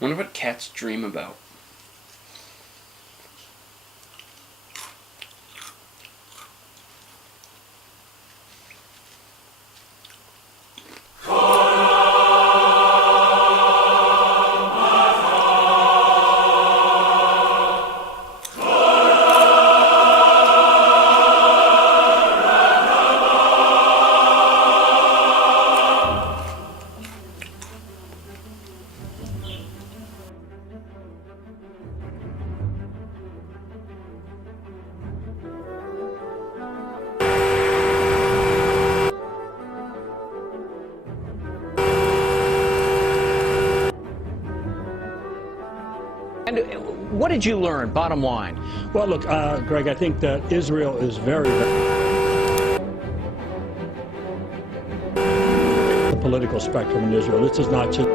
Wonder what cats dream about. And what did you learn, bottom line? Well, look, Greg, I think that Israel is very the political spectrum in Israel. This is not just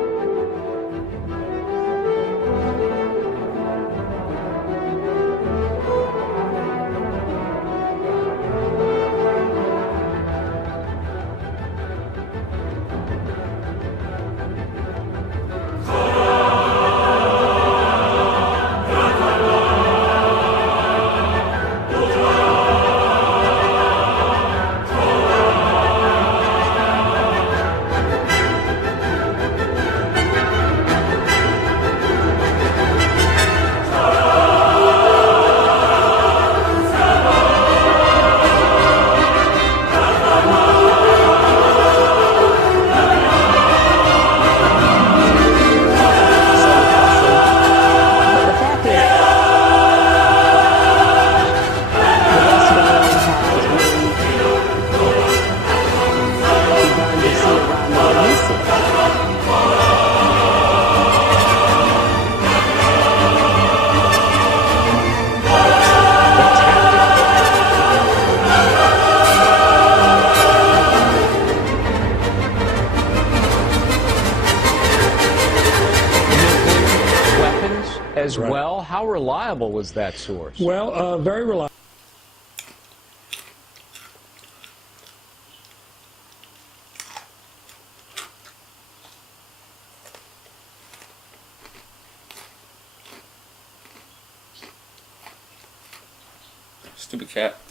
as well. How reliable was that source? well, very reliable. Stupid cat.